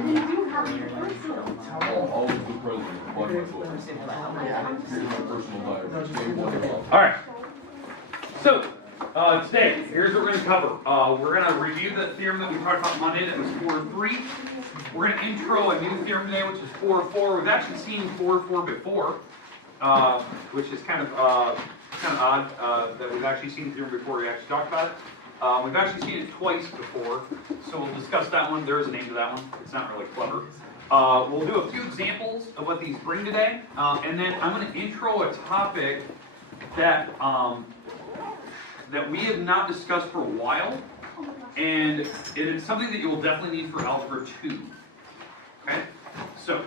And they do have the personal. Always the president. Plug my book. Here's my personal diary. All right. So today, here's what we're going to cover. We're going to review the theorem that we talked about Monday that was 4-3. We're going to intro a new theorem today, which is 4-4. We've actually seen 4-4 before, which is kind of odd that we've actually seen the theorem before we actually talked about it. We've actually seen it twice before, so we'll discuss that one. There is a name to that one. It's not really clever. We'll do a few examples of what these bring today, and then I'm going to intro a topic that that we have not discussed for a while, and it is something that you will definitely need for Algebra 2. Okay? So,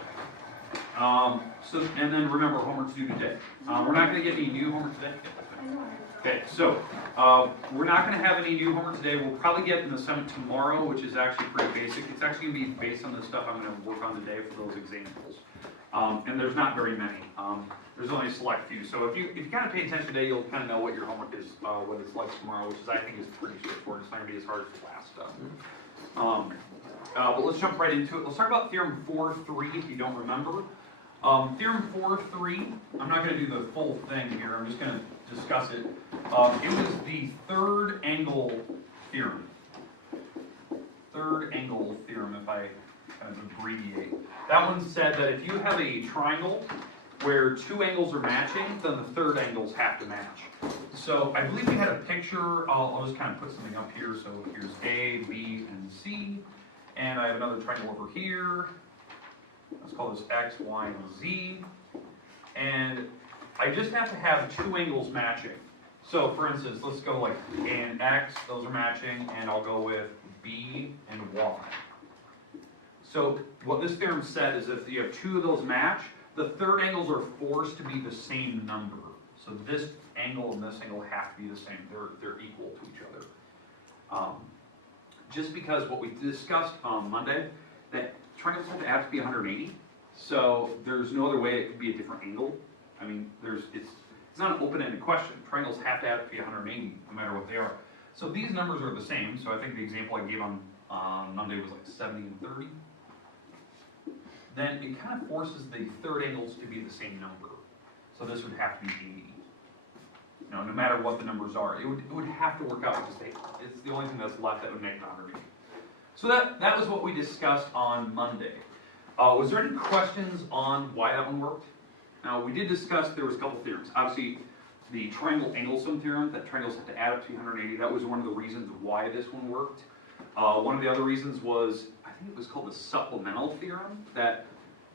and then remember, homework's due today. We're not going to get any new homework today. Okay, so we're not going to have any new homework today. We'll probably get an assignment tomorrow, which is actually pretty basic. It's actually going to be based on the stuff I'm going to work on today for those examples. And there's not very many. There's only a select few. So if you kind of pay attention today, you'll kind of know what your homework is, what it's like tomorrow, which is I think is pretty straightforward. It's not going to be as hard as the last stuff. But let's jump right into it. Let's talk about Theorem 4-3 if you don't remember. Theorem 4-3, I'm not going to do the full thing here. I'm just going to discuss it. It was the third angle theorem. Third angle theorem, if I kind of abbreviate. That one said that if you have a triangle where two angles are matching, then the third angles have to match. So I believe we had a picture. I'll just kind of put something up here. So here's A, B, and C. And I have another triangle over here. Let's call this X, Y, and Z. And I just have to have two angles matching. So for instance, let's go like A and X, those are matching, and I'll go with B and Y. So what this theorem said is if you have two of those match, the third angles are forced to be the same number. So this angle and this angle have to be the same. They're equal to each other. Just because what we discussed on Monday, that triangles have to add to be 180. So there's no other way it could be a different angle. I mean, it's not an open-ended question. Triangles have to add up to be 180 no matter what they are. So these numbers are the same. So I think the example I gave on Monday was like 70 and 30. Then it kind of forces the third angles to be the same number. So this would have to be 80. No matter what the numbers are, it would have to work out because it's the only thing that's left that would make it 180. So that was what we discussed on Monday. Was there any questions on why that one worked? Now, we did discuss there was a couple theorems. Obviously, the triangle angle sum theorem, that triangles have to add up to 180, that was one of the reasons why this one worked. One of the other reasons was, I think it was called the supplemental theorem, that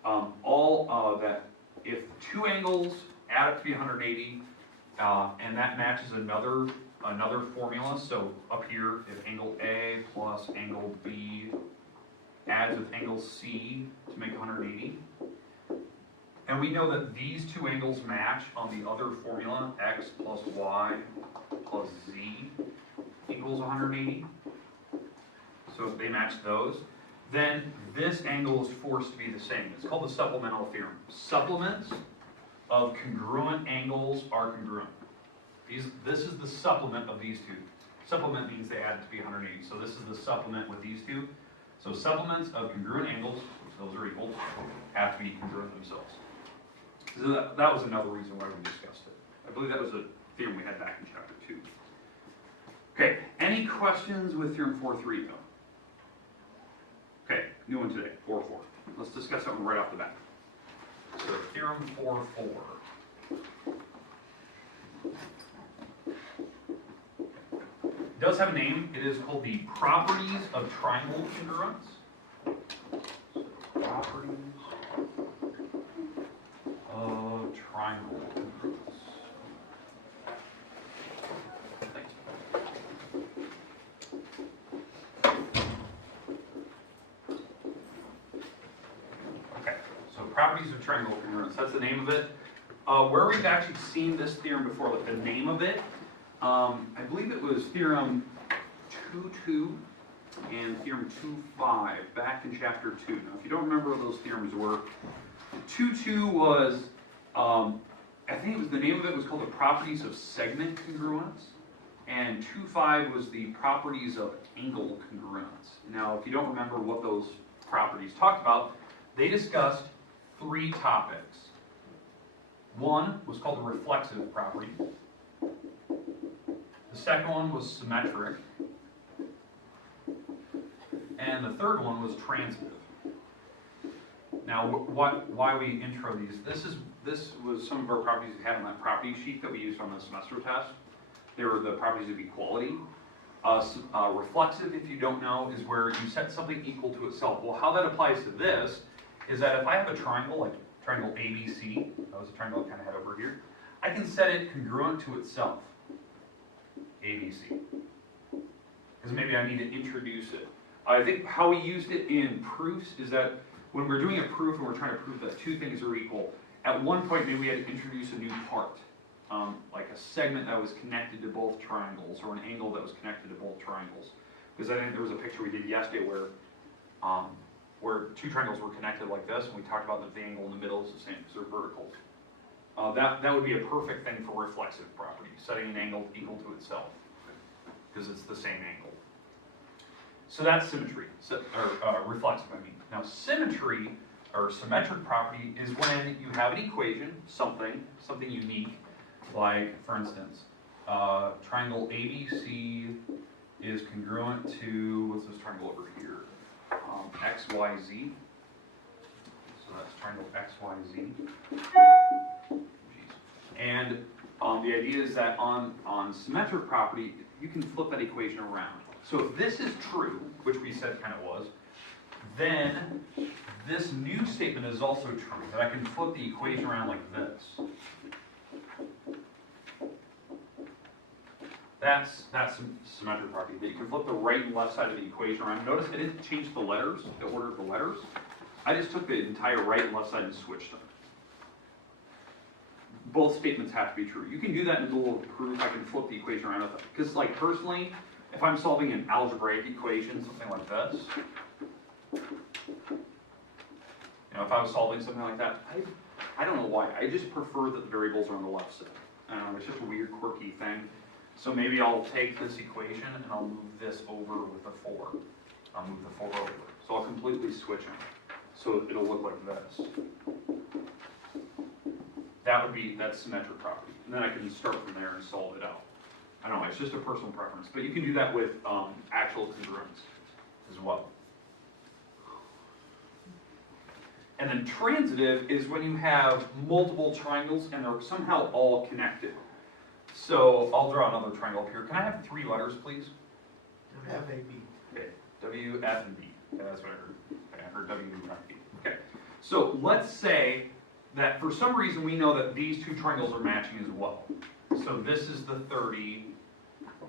that if two angles add up to be 180, and that matches another formula, so up here, if angle A plus angle B adds with angle C to make 180, and we know that these two angles match on the other formula, x plus y plus z equals 180, so if they match those, then this angle is forced to be the same. It's called the supplemental theorem. Supplements of congruent angles are congruent. This is the supplement of these two. Supplement means they add to be 180. So this is the supplement with these two. So supplements of congruent angles, which those are equal, have to be congruent themselves. So that was another reason why we discussed it. I believe that was a theorem we had back in chapter 2. Okay, any questions with theorem 4-3 though? Okay, new one today, 4-4. Let's discuss that one right off the bat. So theorem 4-4. It does have a name. It is called the properties of triangle congruence. So properties of triangle congruence. Okay, so properties of triangle congruence. That's the name of it. Where we've actually seen this theorem before, like the name of it, I believe it was theorem 2-2 and theorem 2-5 back in chapter 2. Now, if you don't remember what those theorems were, 2-2 was, I think it was the name of it was called the properties of segment congruence, and 2-5 was the properties of angle congruence. Now, if you don't remember what those properties talked about, they discussed 3 topics. One was called the reflexive property. The second one was symmetric. And the third one was transitive. Now, why we intro these? This was some of our properties we had on that property sheet that we used on the semester test. They were the properties of equality. Reflexive, if you don't know, is where you set something equal to itself. Well, how that applies to this is that if I have a triangle, like triangle ABC, that was a triangle I kind of had over here, I can set it congruent to itself, ABC. Because maybe I need to introduce it. I think how we used it in proofs is that when we're doing a proof and we're trying to prove that 2 things are equal, at one point maybe we had to introduce a new part, like a segment that was connected to both triangles, or an angle that was connected to both triangles. Because I think there was a picture we did yesterday where 2 triangles were connected like this, and we talked about that the angle in the middle is the same because they're vertical. That would be a perfect thing for reflexive property, setting an angle equal to itself, because it's the same angle. So that's symmetry, or reflexive, I mean. Now symmetry, or symmetric property, is when you have an equation, something unique, like, for instance, triangle ABC is congruent to, what's this triangle over here? XYZ. So that's triangle XYZ. And the idea is that on symmetric property, you can flip that equation around. So if this is true, which we said kind of was, then this new statement is also true, that I can flip the equation around like this. That's symmetric property, that you can flip the right and left side of the equation around. Notice I didn't change the letters, the order of the letters. I just took the entire right and left side and switched them. Both statements have to be true. You can do that in the middle of a proof. I can flip the equation around with it. Because, like, personally, if I'm solving an algebraic equation, something like this, if I was solving something like that, I don't know why. I just prefer that the variables are on the left side. I don't know, it's just a weird, quirky thing. So maybe I'll take this equation and I'll move this over with a 4. I'll move the 4 over. So I'll completely switch them. So it'll look like this. That's symmetric property. And then I can start from there and solve it out. I don't know, it's just a personal preference. But you can do that with actual congruence as well. And then transitive is when you have multiple triangles and they're somehow all connected. So I'll draw another triangle up here. Can I have 3 letters, please? F, A, B. Okay, W, F, and B. Yeah, that's what I heard. Okay, I heard W, F, B. Okay, so let's say that for some reason we know that these 2 triangles are matching as well. So this is the 30,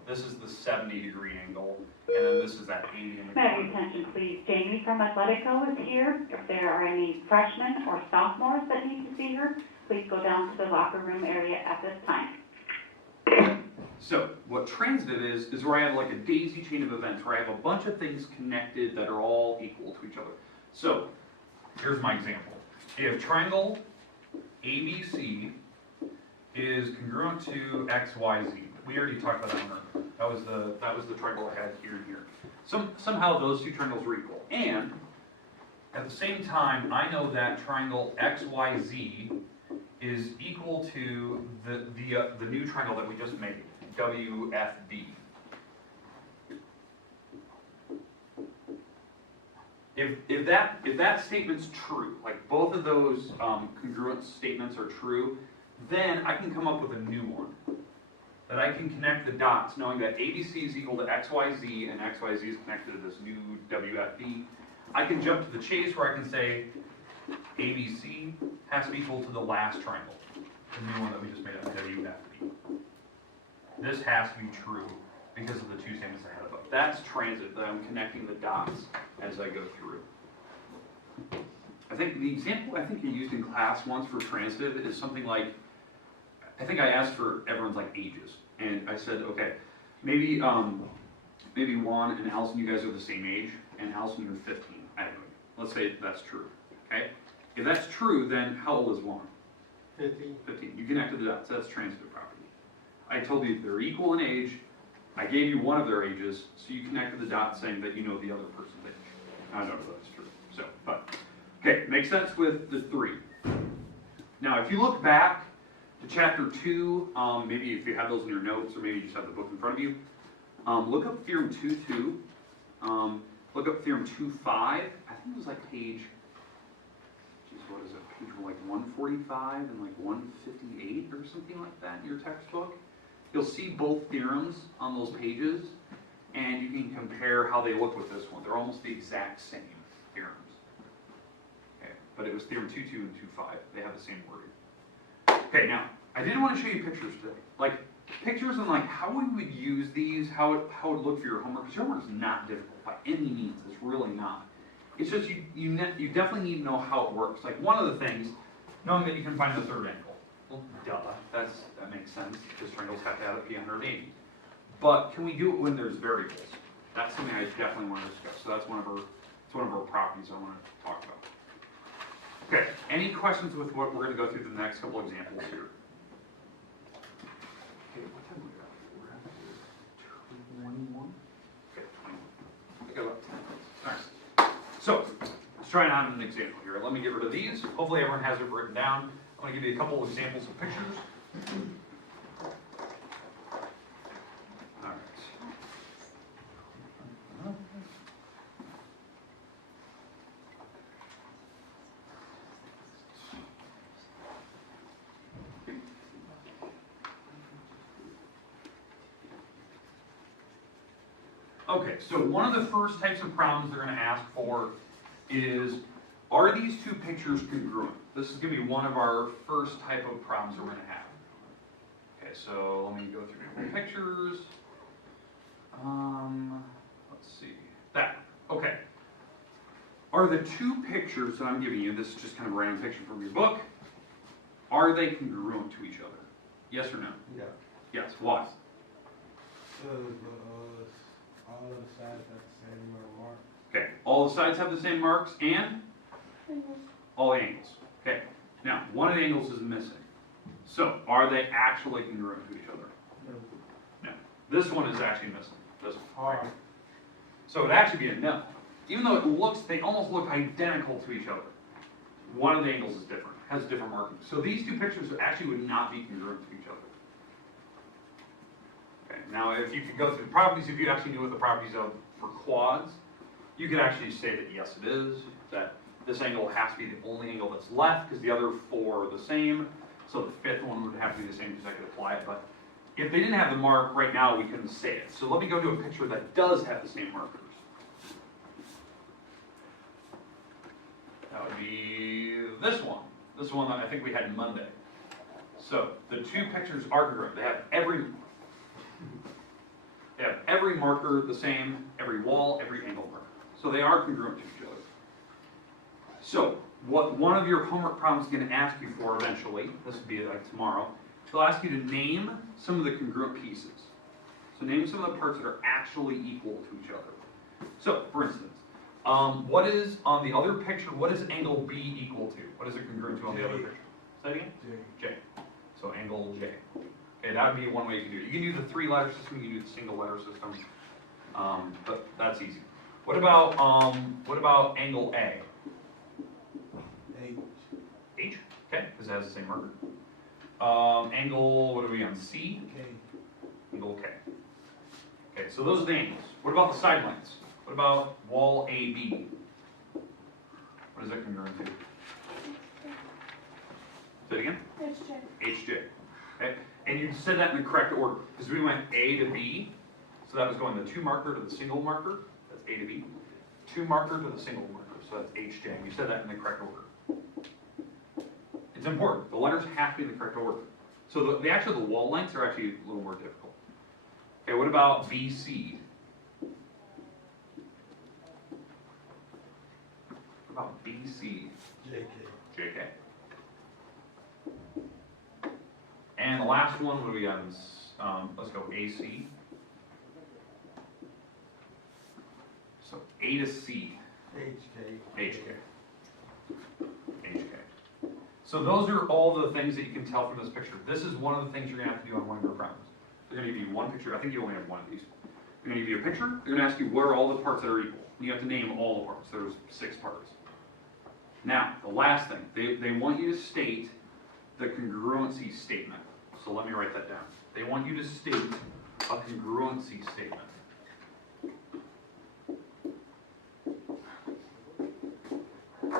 this is the 70-degree angle, and then this is that 80 degree. May I have your attention, please? Jamie from Athletico is here. If there are any freshmen or sophomores that need to see her, please go down to the locker room area at this time. So what transitive is where I have like a daisy chain of events, where I have a bunch of things connected that are all equal to each other. So here's my example. If triangle ABC is congruent to XYZ, we already talked about that one earlier. That was the triangle I had here and here. Somehow those 2 triangles are equal. And at the same time, I know that triangle XYZ is equal to the new triangle that we just made, WFB. If that statement's true, like both of those congruent statements are true, then I can come up with a new one. That I can connect the dots, knowing that ABC is equal to XYZ, and XYZ is connected to this new WFB. I can jump to the chase where I can say ABC has to be equal to the last triangle, the new one that we just made up, WFB. This has to be true because of the 2 statements I had above. That's transitive, that I'm connecting the dots as I go through. I think the example I think you used in class once for transitive is something like, I think I asked for everyone's like ages, and I said, okay, maybe Juan and Allison, you guys are the same age, and Allison, you're 15. I don't know. Let's say that's true. Okay. If that's true, then how old is Juan? 15. 15. You connected the dots. That's transitive property. I told you they're equal in age. I gave you one of their ages, so you connected the dots saying that you know the other person's age. I don't know if that's true. Okay, makes sense with the 3. Now, if you look back to chapter 2, maybe if you have those in your notes, or maybe you just have the book in front of you, look up theorem 2.2, look up theorem 2.5, I think it was like page, what is it, page like 145 and like 158 or something like that in your textbook. You'll see both theorems on those pages, and you can compare how they look with this one. They're almost the exact same theorems. Okay, but it was theorem 2.2 and 2.5. They have the same wording. Okay, now, I did want to show you pictures today. Like, pictures and like how we would use these, how it would look for your homework. Because your homework is not difficult by any means. It's really not. It's just you definitely need to know how it works. Like, one of the things, knowing that you can find the third angle. Well, duh, that makes sense, because triangles have to have a p180. But can we do it when there's variables? That's something I definitely want to discuss. So that's one of our properties I want to talk about. Okay, any questions with what we're going to go through the next couple examples here? Okay, what time are we at? We're at 21? Okay, 21. I got about 10 minutes. All right. So, let's try it on an example here. Let me get rid of these. Hopefully everyone has it written down. I'm going to give you a couple of examples of pictures. All right. Okay, so one of the first types of problems they're going to ask for is, are these two pictures congruent? This is going to be one of our first type of problems we're going to have. Okay, so let me go through a couple pictures. Let's see. That. Okay. Are the two pictures that I'm giving you, this is just kind of a random picture from your book, are they congruent to each other? Yes or no? Yeah. Yes. Why? All of the sides have the same mark. Okay. All the sides have the same marks and? All the angles. Okay. Now, one of the angles is missing. So, are they actually congruent to each other? No. No. This one is actually missing. This one. Hard. So it would actually be a no. Even though it looks, they almost look identical to each other. One of the angles is different, has different markings. So these two pictures actually would not be congruent to each other. Okay. Now, if you could go through the properties, if you actually knew what the properties of for quads, you could actually say that yes, it is, that this angle has to be the only angle that's left because the other four are the same. So the fifth one would have to be the same because I could apply it. But if they didn't have the mark right now, we couldn't say it. So let me go to a picture that does have the same markers. That would be this one. This is one that I think we had Monday. So the two pictures are congruent. They have every marker the same, every wall, every angle marker. So they are congruent to each other. So what one of your homework problems is going to ask you for eventually, this would be like tomorrow, they'll ask you to name some of the congruent pieces. So name some of the parts that are actually equal to each other. So, for instance, what is on the other picture, what is angle B equal to? What is it congruent to on the other picture? Say that again? J. So angle J. Okay, that would be one way you can do it. You can do the three-letter system, you can do the single-letter system, but that's easy. What about angle A? H. H, okay, because it has the same marker. Angle, what are we on, C? K. Angle K. Okay, so those are the angles. What about the side lines? What about wall AB? What is that congruent to? Say it again? HJ. Okay, and you said that in the correct order, because we went A to B, so that was going the two marker to the single marker, that's A to B. Two marker to the single marker, so that's HJ. You said that in the correct order. It's important. The letters have to be in the correct order. So the wall lengths are actually a little more difficult. Okay, what about BC? What about BC? JK. JK. And the last one, what do we got? Let's go AC. So A to C. HK. HK. So those are all the things that you can tell from this picture. This is one of the things you're going to have to do on one of your problems. They're going to give you one picture. I think you only have one of these. They're going to give you a picture. They're going to ask you where are all the parts that are equal. You have to name all the parts. There's 6 parts. Now, the last thing, they want you to state the congruency statement. So let me write that down. They want you to state a congruency statement. Okay,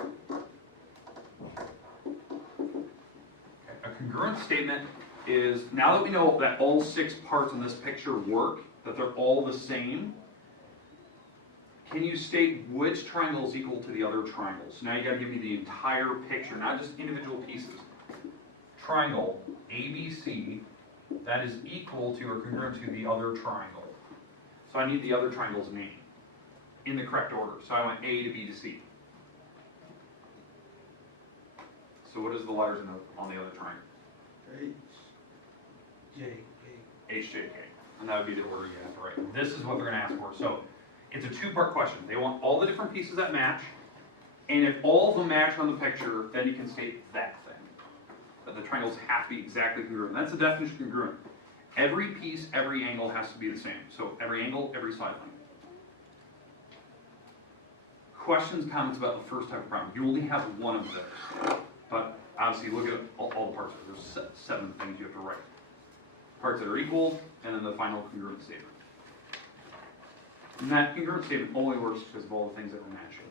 a congruent statement is, now that we know that all 6 parts in this picture work, that they're all the same, can you state which triangle is equal to the other triangles? So now you got to give me the entire picture, not just individual pieces. Triangle ABC, that is equal to or congruent to the other triangle. So I need the other triangle's name in the correct order. So I want A to B to C. So what is the letters on the other triangle? H, J, K. H, J, K. And that would be the order you have to write. This is what they're going to ask for. So it's a 2-part question. They want all the different pieces that match, and if all of them match on the picture, then you can state that thing. That the triangles have to be exactly congruent. That's the definition of congruent. Every piece, every angle has to be the same. So every angle, every side line. Questions, comments about the first type of problem. You only have one of those. But obviously, look at all the parts. There's 7 things you have to write. Parts that are equal, and then the final congruent statement. And that congruent statement only works because of all the things that we're matching.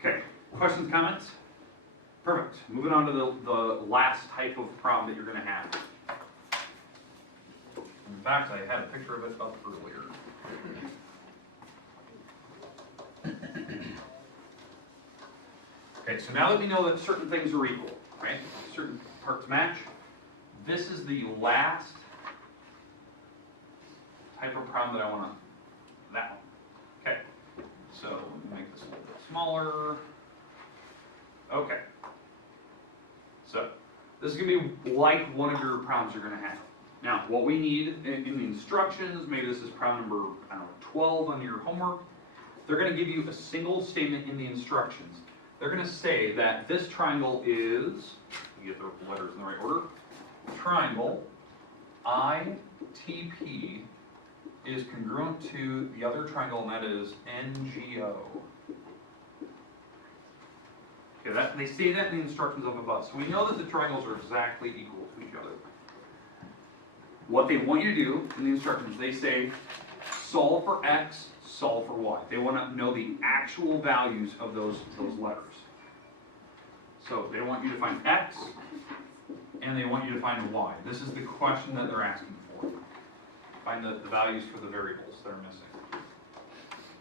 Okay, questions, comments? Perfect. Moving on to the last type of problem that you're going to have. In fact, I had a picture of it up earlier. Okay, so now that we know that certain things are equal, right? Certain parts match. This is the last type of problem that I want to, that one. Okay, so let me make this a little bit smaller. Okay. So, this is going to be like one of your problems you're going to have. Now, what we need in the instructions, maybe this is problem number, I don't know, 12 on your homework, they're going to give you a single statement in the instructions. They're going to say that this triangle is, you get the letters in the right order, triangle ITP is congruent to the other triangle, and that is NGO. Okay, they say that in the instructions up above. So we know that the triangles are exactly equal to each other. What they want you to do in the instructions, they say solve for X, solve for Y. They want to know the actual values of those letters. So they want you to find X, and they want you to find Y. This is the question that they're asking for. Find the values for the variables that are missing.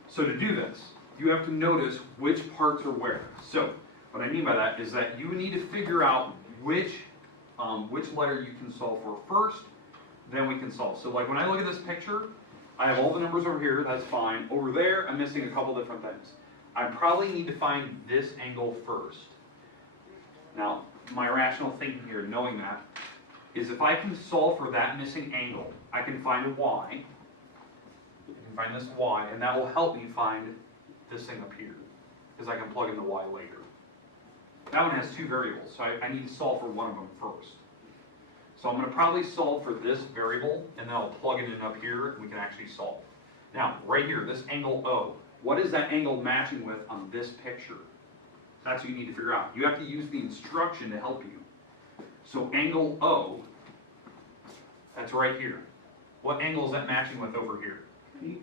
So to do this, you have to notice which parts are where. So what I mean by that is that you need to figure out which letter you can solve for first, then we can solve. So like when I look at this picture, I have all the numbers over here, that's fine. Over there, I'm missing a couple different things. I probably need to find this angle first. Now, my rational thinking here, knowing that, is if I can solve for that missing angle, I can find a Y. I can find this Y, and that will help me find this thing up here, because I can plug in the Y later. That one has 2 variables, so I need to solve for one of them first. So I'm going to probably solve for this variable, and then I'll plug it in up here, and we can actually solve. Now, right here, this angle O, what is that angle matching with on this picture? That's what you need to figure out. You have to use the instruction to help you. So angle O, that's right here. What angle is that matching with over here? P.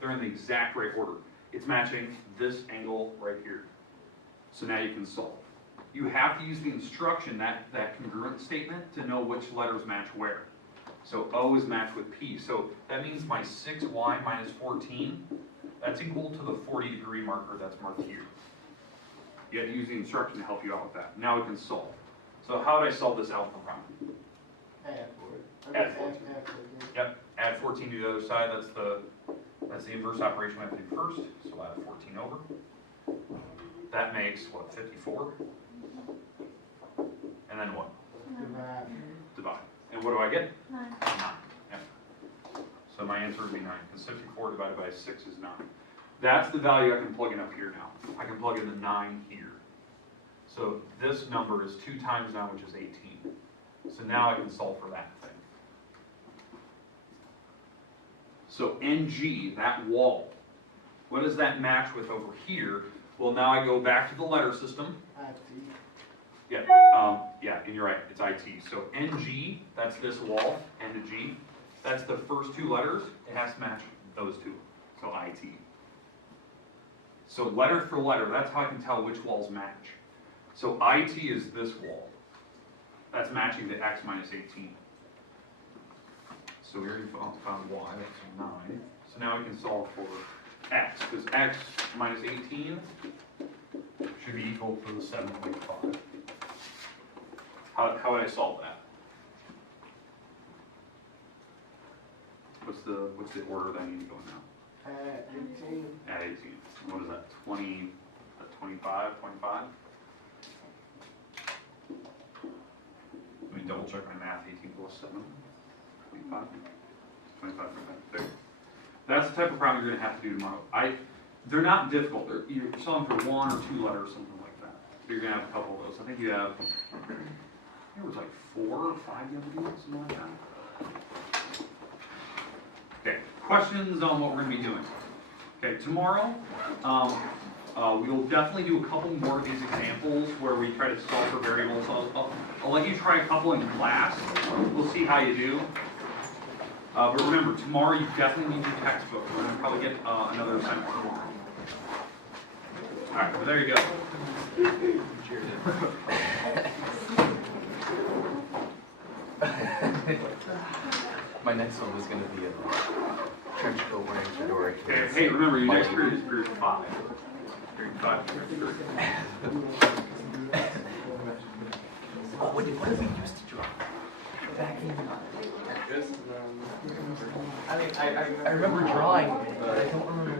They're in the exact right order. It's matching this angle right here. So now you can solve. You have to use the instruction, that congruent statement, to know which letters match where. So O is matched with P. So that means my 6y minus 14, that's equal to the 40-degree marker that's marked here. You have to use the instruction to help you out with that. Now we can solve. So how would I solve this alpha problem? Add 14. Yep, add 14 to the other side. That's the inverse operation we have to do first. So I'll add 14 over. That makes, what, 54? And then what? Divide. And what do I get? 9. Yep. So my answer would be 9, because 54 divided by 6 is 9. That's the value I can plug in up here now. I can plug in the 9 here. So this number is 2 times 9, which is 18. So now I can solve for that thing. So NG, that wall, What does that match with over here? Well, now I go back to the letter system. Yeah, and you're right, it's IT. So NG, that's this wall, N to G. That's the first two letters, it has to match those two, so IT. So letter for letter, that's how I can tell which walls match. So IT is this wall. That's matching the X minus 18. So we already found Y, that's 9. So now we can solve for X, because X minus 18 Should be equal to the 7.5. How would I solve that? What's the order that I need to go in now? At 18. At 18. What is that? 20, 25, 25? Let me double check my math. 18 plus 7. 25. 25. There. That's the type of problem you're going to have to do tomorrow. They're not difficult. You're solving for 1 or 2 letters, something like that. So you're going to have a couple of those. I think you have. There was like 4 or 5 you have to do, something like that. Okay, questions on what we're going to be doing? Okay, tomorrow, we will definitely do a couple more of these examples where we try to solve for variables. I'll let you try a couple in class. We'll see how you do. But remember, tomorrow you definitely need your textbook. We're going to probably get another assignment tomorrow. All right, well, there you go. My next one was going to be a trench coat wearing fedora. Okay, hey, remember, your next period is period 5. Period 5. What did we used to draw? Back in. I remember drawing, but I don't remember.